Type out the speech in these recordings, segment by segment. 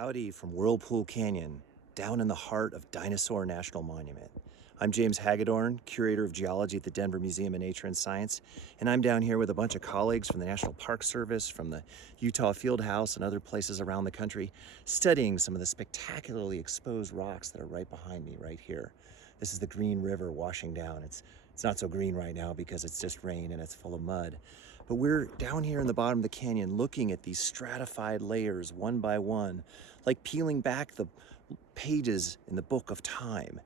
Howdy from Whirlpool Canyon, down in the heart of Dinosaur National Monument. I'm James Hagedorn, Curator of Geology at the Denver Museum of Nature and Science, and I'm down here with a bunch of colleagues from the National Park Service, from the Utah Fieldhouse, and other places around the country, studying some of the spectacularly exposed rocks that are right behind me, right here. This is the Green River washing down. It's not so green right now because it's just rain and it's full of mud. But we're down here in the bottom of the canyon looking at these stratified layers one by one, like peeling back the pages in the book of time.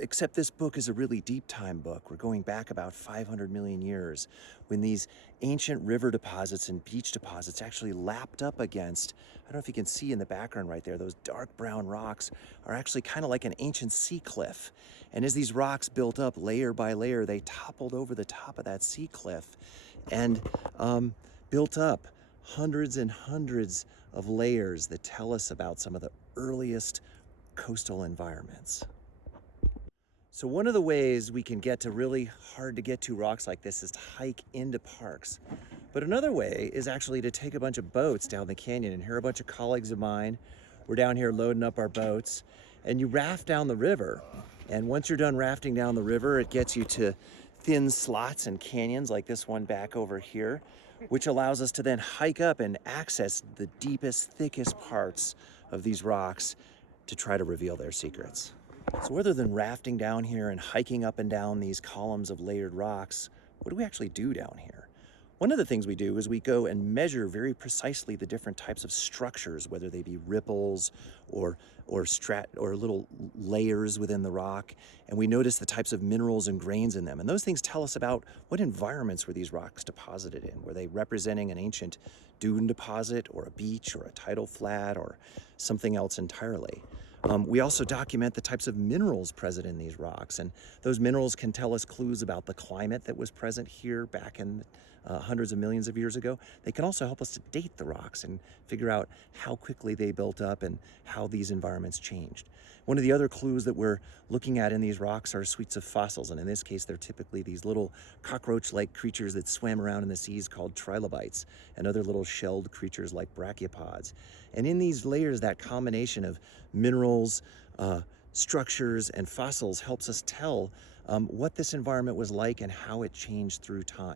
Except this book is a really deep time book. We're going back about 500 million years when these ancient river deposits and beach deposits actually lapped up against, I don't know if you can see in the background right there, those dark brown rocks are actually kind of like an ancient sea cliff. And as these rocks built up layer by layer, they toppled over the top of that sea cliff and built up hundreds and hundreds of layers that tell us about some of the earliest coastal environments. So one of the ways we can get to really hard to get to rocks like this is to hike into parks. But another way is actually to take a bunch of boats down the canyon. And here are a bunch of colleagues of mine. We're down here loading up our boats, and you raft down the river. And once you're done rafting down the river, it gets you to thin slots and canyons like this one back over here, which allows us to then hike up and access the deepest, thickest parts of these rocks to try to reveal their secrets. So rather than rafting down here and hiking up and down these columns of layered rocks, what do we actually do down here? One of the things we do is we go and measure very precisely the different types of structures, whether they be ripples or little layers within the rock, and we notice the types of minerals and grains in them. And those things tell us about what environments were these rocks deposited in. Were they representing an ancient dune deposit or a beach or a tidal flat or something else entirely? We also document the types of minerals present in these rocks, and those minerals can tell us clues about the climate that was present here back in hundreds of millions of years ago. They can also help us to date the rocks and figure out how quickly they built up and how these environments changed. One of the other clues that we're looking at in these rocks are suites of fossils, and in this case they're typically these little cockroach-like creatures that swam around in the seas called trilobites, and other little shelled creatures like brachiopods. And in these layers, that combination of minerals, structures, and fossils helps us tell what this environment was like and how it changed through time.